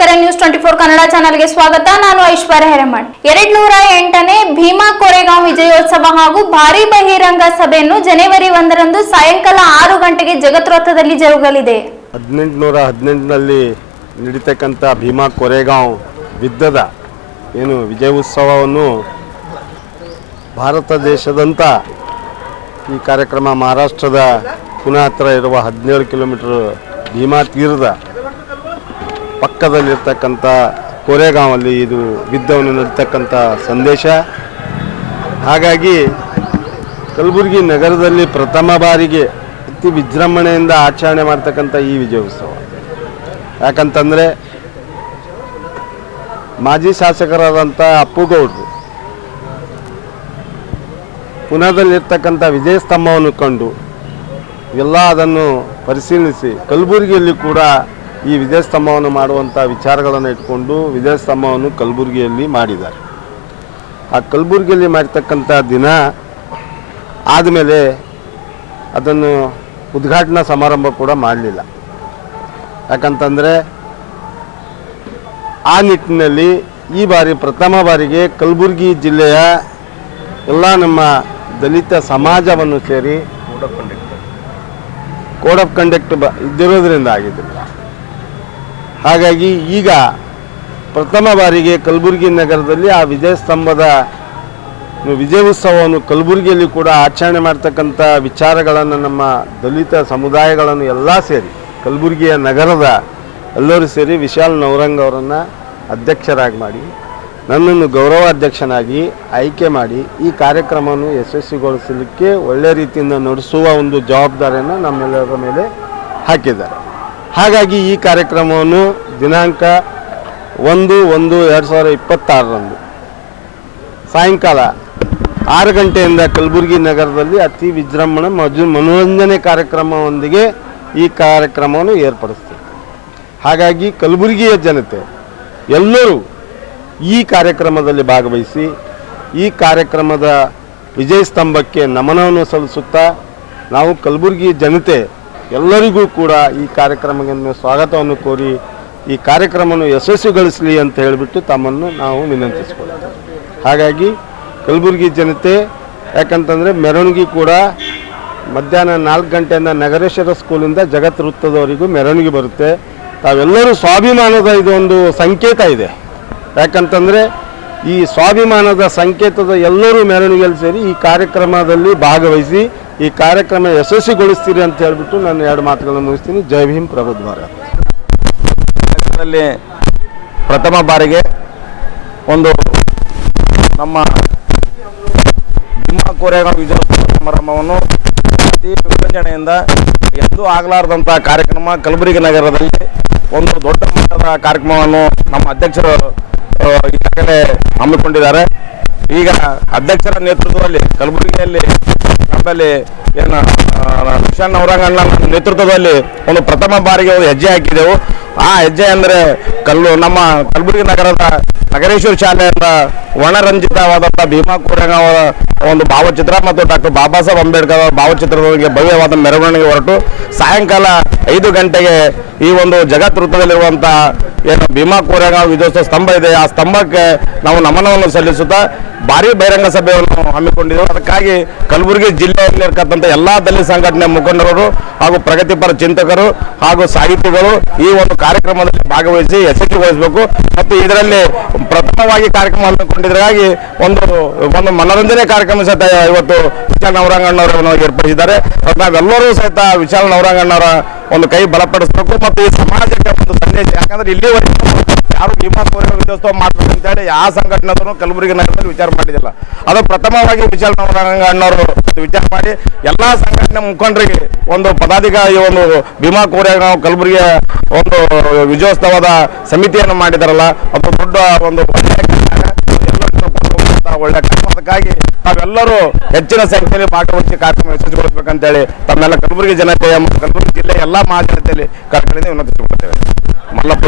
ವೀಕ್ಷಕರೇ, ನ್ಯೂಸ್ 24 ಕನ್ನಡ ಚಾನೆಲ್ಗೆ ಸ್ವಾಗತ. ನಾನು ಐಶ್ವರ್ಯ ಹಿರೇಮಠ್. 208ನೇ ಭೀಮಾ ಕೋರೆಗಾಂವ್ ವಿಜಯೋತ್ಸವ ಹಾಗೂ ಭಾರಿ ಬಹಿರಂಗ ಸಭೆಯನ್ನು ಜನವರಿ 1ರಂದು ಸಾಯಂಕಾಲ 6 ಗಂಟೆಗೆ ಜಗತ್ ವೃತ್ತದಲ್ಲಿ ಜರುಗಲಿದೆ. 1818ನಲ್ಲಿ ನಡೀತಕ್ಕಂಥ ಭೀಮಾ ಕೋರೆಗಾಂವ್ ಯುದ್ಧದ ಏನು ವಿಜಯೋತ್ಸವವನ್ನು ಭಾರತ ದೇಶದಂತ ಈ ಕಾರ್ಯಕ್ರಮ ಮಹಾರಾಷ್ಟ್ರದ ಪುಣೆ ಹತ್ರ ಇರುವ 17 ಕಿಲೋಮೀಟರ್ ಭೀಮಾ ತೀರದ ಪಕ್ಕದಲ್ಲಿರ್ತಕ್ಕಂಥ ಕೋರೆಗಾಂವಲ್ಲಿ ಇದು ಯುದ್ಧವನ್ನು ನಡೀತಕ್ಕಂಥ ಸಂದೇಶ. ಹಾಗಾಗಿ ಕಲಬುರಗಿ ನಗರದಲ್ಲಿ ಪ್ರಥಮ ಬಾರಿಗೆ ಅತಿ ವಿಜೃಂಭಣೆಯಿಂದ ಆಚರಣೆ ಮಾಡ್ತಕ್ಕಂಥ ಈ ವಿಜಯೋತ್ಸವ ಯಾಕಂತಂದರೆ ಮಾಜಿ ಶಾಸಕರಾದಂಥ ಅಪ್ಪುಗೌಡರು ಪುಣೆದಲ್ಲಿರ್ತಕ್ಕಂಥ ವಿಜಯ ಸ್ತಂಭವನ್ನು ಕಂಡು ಎಲ್ಲ ಅದನ್ನು ಪರಿಶೀಲಿಸಿ ಕಲಬುರಗಿಯಲ್ಲಿ ಕೂಡ ಈ ವಿಜಯ ಸ್ತಂಭವನ್ನು ಮಾಡುವಂಥ ವಿಚಾರಗಳನ್ನು ಇಟ್ಕೊಂಡು ವಿಜಯ ಸ್ತಂಭವನ್ನು ಕಲಬುರಗಿಯಲ್ಲಿ ಮಾಡಿದ್ದಾರೆ. ಆ ಕಲಬುರಗಿಯಲ್ಲಿ ಮಾಡಿರ್ತಕ್ಕಂಥ ದಿನ ಆದಮೇಲೆ ಅದನ್ನು ಉದ್ಘಾಟನಾ ಸಮಾರಂಭ ಕೂಡ ಮಾಡಲಿಲ್ಲ. ಯಾಕಂತಂದರೆ ಆ ನಿಟ್ಟಿನಲ್ಲಿ ಈ ಬಾರಿ ಪ್ರಥಮ ಬಾರಿಗೆ ಕಲಬುರಗಿ ಜಿಲ್ಲೆಯ ಎಲ್ಲ ನಮ್ಮ ದಲಿತ ಸಮಾಜವನ್ನು ಸೇರಿ ಕೋಡ್ ಆಫ್ ಕಂಡಕ್ಟ್ ಇದ್ದಿರೋದ್ರಿಂದ ಆಗಿದ್ದಿಲ್ಲ. ಹಾಗಾಗಿ ಈಗ ಪ್ರಥಮ ಬಾರಿಗೆ ಕಲಬುರಗಿ ನಗರದಲ್ಲಿ ಆ ವಿಜಯ ಸ್ತಂಭದ ವಿಜಯೋತ್ಸವವನ್ನು ಕಲಬುರಗಿಯಲ್ಲಿ ಕೂಡ ಆಚರಣೆ ಮಾಡ್ತಕ್ಕಂಥ ವಿಚಾರಗಳನ್ನು ನಮ್ಮ ದಲಿತ ಸಮುದಾಯಗಳನ್ನು ಎಲ್ಲ ಸೇರಿ ಕಲಬುರಗಿಯ ನಗರದ ಎಲ್ಲರೂ ಸೇರಿ ವಿಶಾಲ್ ನವರಂಗ್ ಅವರನ್ನು ಅಧ್ಯಕ್ಷರಾಗಿ ಮಾಡಿ ನನ್ನನ್ನು ಗೌರವ ಅಧ್ಯಕ್ಷನಾಗಿ ಆಯ್ಕೆ ಮಾಡಿ ಈ ಕಾರ್ಯಕ್ರಮವನ್ನು ಯಶಸ್ವಿಗೊಳಿಸಲಿಕ್ಕೆ ಒಳ್ಳೆಯ ರೀತಿಯಿಂದ ನಡೆಸುವ ಒಂದು ಜವಾಬ್ದಾರಿಯನ್ನು ನಮ್ಮೆಲ್ಲರ ಮೇಲೆ ಹಾಕಿದ್ದಾರೆ. ಹಾಗಾಗಿ ಈ ಕಾರ್ಯಕ್ರಮವನ್ನು ದಿನಾಂಕ 1/1/2026ರಂದು ಸಾಯಂಕಾಲ 6 ಗಂಟೆಯಿಂದ ಕಲಬುರಗಿ ನಗರದಲ್ಲಿ ಅತಿ ವಿಜೃಂಭಣೆ ಮನೋರಂಜನೆ ಕಾರ್ಯಕ್ರಮದೊಂದಿಗೆ ಈ ಕಾರ್ಯಕ್ರಮವನ್ನು ಏರ್ಪಡಿಸ್ತೀವಿ. ಹಾಗಾಗಿ ಕಲಬುರಗಿಯ ಜನತೆ ಎಲ್ಲರೂ ಈ ಕಾರ್ಯಕ್ರಮದಲ್ಲಿ ಭಾಗವಹಿಸಿ ಈ ಕಾರ್ಯಕ್ರಮದ ವಿಜಯ ಸ್ತಂಭಕ್ಕೆ ನಮನವನ್ನು ಸಲ್ಲಿಸುತ್ತಾ ನಾವು ಕಲಬುರಗಿ ಜನತೆ ಎಲ್ಲರಿಗೂ ಕೂಡ ಈ ಕಾರ್ಯಕ್ರಮವನ್ನು ಸ್ವಾಗತವನ್ನು ಕೋರಿ ಈ ಕಾರ್ಯಕ್ರಮವನ್ನು ಯಶಸ್ವಿಗೊಳಿಸಲಿ ಅಂತ ಹೇಳಿಬಿಟ್ಟು ತಮ್ಮನ್ನು ನಾವು ವಿನಂತಿಸ್ಕೊಳ್ತೇವೆ. ಹಾಗಾಗಿ ಕಲಬುರಗಿ ಜನತೆ ಯಾಕಂತಂದರೆ ಮೆರವಣಿಗೆ ಕೂಡ ಮಧ್ಯಾಹ್ನ 4 ಗಂಟೆಯಿಂದ ನಗರೇಶ್ವರ ಸ್ಕೂಲಿಂದ ಜಗತ್ ವೃತ್ತದವರೆಗೂ ಮೆರವಣಿಗೆ ಬರುತ್ತೆ. ತಾವೆಲ್ಲರೂ ಸ್ವಾಭಿಮಾನದ ಇದೊಂದು ಸಂಕೇತ ಇದೆ. ಯಾಕಂತಂದರೆ ಈ ಸ್ವಾಭಿಮಾನದ ಸಂಕೇತದ ಎಲ್ಲರೂ ಮೆರವಣಿಗೆಯಲ್ಲಿ ಸೇರಿ ಈ ಕಾರ್ಯಕ್ರಮದಲ್ಲಿ ಭಾಗವಹಿಸಿ ಈ ಕಾರ್ಯಕ್ರಮ ಯಶಸ್ವಿಗೊಳಿಸ್ತೀರಿ ಅಂತ ಹೇಳಿಬಿಟ್ಟು ನಾನು 2 ಮಾತುಗಳನ್ನು ಮುಗಿಸ್ತೀನಿ. ಜೈ ಭೀಮ್, ಪ್ರಬುದ್ಧ ಭಾರತ್. ನಗರದಲ್ಲಿ ಪ್ರಥಮ ಬಾರಿಗೆ ಒಂದು ನಮ್ಮ ಭೀಮಾ ಕೋರೆಗಾಂವ್ ವಿಜಯೋತ್ಸವ ಸಮಾರಂಭವನ್ನು ಅತಿ ವಿಜೃಂಭಣೆಯಿಂದ ಎಂದೂ ಆಗಲಾರದಂಥ ಕಾರ್ಯಕ್ರಮ ಕಲಬುರಗಿ ನಗರದಲ್ಲಿ ಒಂದು ದೊಡ್ಡ ಮಟ್ಟದ ಕಾರ್ಯಕ್ರಮವನ್ನು ನಮ್ಮ ಅಧ್ಯಕ್ಷರು ಈಗಾಗಲೇ ಹಮ್ಮಿಕೊಂಡಿದ್ದಾರೆ. ಈಗ ಅಧ್ಯಕ್ಷರ ನೇತೃತ್ವದಲ್ಲಿ ಕಲಬುರಗಿಯಲ್ಲಿ ನಮ್ಮಲ್ಲಿ ಏನು ವಿಶಾಲ್ ನವರಂಗ್ ಅಣ್ಣ ನೇತೃತ್ವದಲ್ಲಿ ಒಂದು ಪ್ರಥಮ ಬಾರಿಗೆ ಒಂದು ಹೆಜ್ಜೆ ಹಾಕಿದೆವು. ಆ ಹೆಜ್ಜೆ ಅಂದರೆ ನಮ್ಮ ಕಲಬುರಗಿ ನಗರದ ನಗರೇಶ್ವರ ಶಾಲೆಯಿಂದ ವರ್ಣರಂಜಿತವಾದಂಥ ಭೀಮಾ ಕೋರೆಗಾಂವ್ ಒಂದು ಭಾವಚಿತ್ರ ಮತ್ತು ಡಾಕ್ಟರ್ ಬಾಬಾ ಸಾಹೇಬ್ ಅಂಬೇಡ್ಕರ್ ಅವರ ಭಾವಚಿತ್ರದೊಂದಿಗೆ ಭವ್ಯವಾದ ಮೆರವಣಿಗೆ ಹೊರಟು ಸಾಯಂಕಾಲ 5 ಗಂಟೆಗೆ ಈ ಒಂದು ಜಗತ್ ವೃತ್ತದಲ್ಲಿರುವಂಥ ಏನು ಭೀಮಾ ಕೋರೆಗಾಂವ್ ವಿಜಯೋತ್ಸವ ಸ್ತಂಭ ಇದೆ ಆ ಸ್ತಂಭಕ್ಕೆ ನಾವು ನಮನವನ್ನು ಸಲ್ಲಿಸುತ್ತಾ ಭಾರಿ ಬಹಿರಂಗ ಸಭೆಯನ್ನು ಹಮ್ಮಿಕೊಂಡಿದ್ದೆವು. ಅದಕ್ಕಾಗಿ ಕಲಬುರಗಿ ಜಿಲ್ಲೆಯಲ್ಲಿರ್ತಕ್ಕಂಥ ಎಲ್ಲ ದಲಿತ ಸಂಘಟನೆ ಮುಖಂಡರು ಹಾಗೂ ಪ್ರಗತಿಪರ ಚಿಂತಕರು ಹಾಗೂ ಸಾಹಿತಿಗಳು ಈ ಒಂದು ಕಾರ್ಯಕ್ರಮದಲ್ಲಿ ಭಾಗವಹಿಸಿ ಯಶಸ್ವಿಗೊಳಿಸಬೇಕು ಮತ್ತು ಇದರಲ್ಲಿ ಪ್ರಥಮವಾಗಿ ಕಾರ್ಯಕ್ರಮ ಹಮ್ಮಿಕೊಂಡಿದ್ದರಾಗಿ ಒಂದು ಮನೋರಂಜನೆ ಕಾರ್ಯಕ್ರಮ ಸಹಿತ ಇವತ್ತು ವಿಶಾಲ್ ನವರಂಗ್ ಅಣ್ಣವರನ್ನು ಏರ್ಪಡಿಸಿದ್ದಾರೆ. ನಾವೆಲ್ಲರೂ ಸಹಿತ ವಿಶಾಲ್ ನವರಂಗ್ ಅಣ್ಣವರ ಒಂದು ಕೈ ಬಲಪಡಿಸಬೇಕು ಮತ್ತು ಈ ಸಮಾಜಕ್ಕೆ ಒಂದು ಸಂದೇಶ. ಯಾಕಂದ್ರೆ ಇಲ್ಲಿವರೆಗೂ ಯಾರು ಭೀಮಾ ಕೋರೆಗಾಂವ್ ವಿಜಯೋತ್ಸವ ಮಾಡಬೇಕು ಅಂತೇಳಿ ಯಾವ ಸಂಘಟನೆದ್ರು ಕಲಬುರಗಿ ನಗರದಲ್ಲಿ ವಿಚಾರ ಮಾಡಿದಿಲ್ಲ. ಅದು ಪ್ರಥಮವಾಗಿ ವಿಶಾಲ್ ನವರಂಗ್ ಅಣ್ಣವರು ವಿಚಾರ ಮಾಡಿ ಎಲ್ಲ ಸಂಘಟನೆ ಮುಖಂಡರಿಗೆ ಒಂದು ಪದಾಧಿಕಾರಿ ಒಂದು ಭೀಮಾ ಕೋರೆಗಾಂವ್ ಕಲಬುರಗಿಯ ಒಂದು ವಿಜಯೋತ್ಸವದ ಸಮಿತಿಯನ್ನು ಮಾಡಿದಾರಲ್ಲ ಅದು ದೊಡ್ಡ ಒಂದು ಒಳ್ಳೆಯ ಕಾರ್ಯಕ್ರಮ. ಅದಕ್ಕಾಗಿ ತಾವೆಲ್ಲರೂ ಹೆಚ್ಚಿನ ಸಂಖ್ಯೆಯಲ್ಲಿ ಭಾಗವಹಿಸಿ ಕಾರ್ಯಕ್ರಮ ಯಶಸ್ವಿಗೊಳಿಸಬೇಕಂತೇಳಿ ತಮ್ಮೆಲ್ಲ ಕಲಬುರಗಿ ಜನತೆಯ ಮತ್ತು ಕಲಬುರಗಿ ಜಿಲ್ಲೆಯ ಎಲ್ಲ ಮಹಾಜನತೆಯಲ್ಲಿ ಕಳಕಳಿಯಿಂದ ವಿನಂತಿಸಿಕೊಳ್ಳುತ್ತೇವೆ. ಮಲ್ಲಪ್ಪ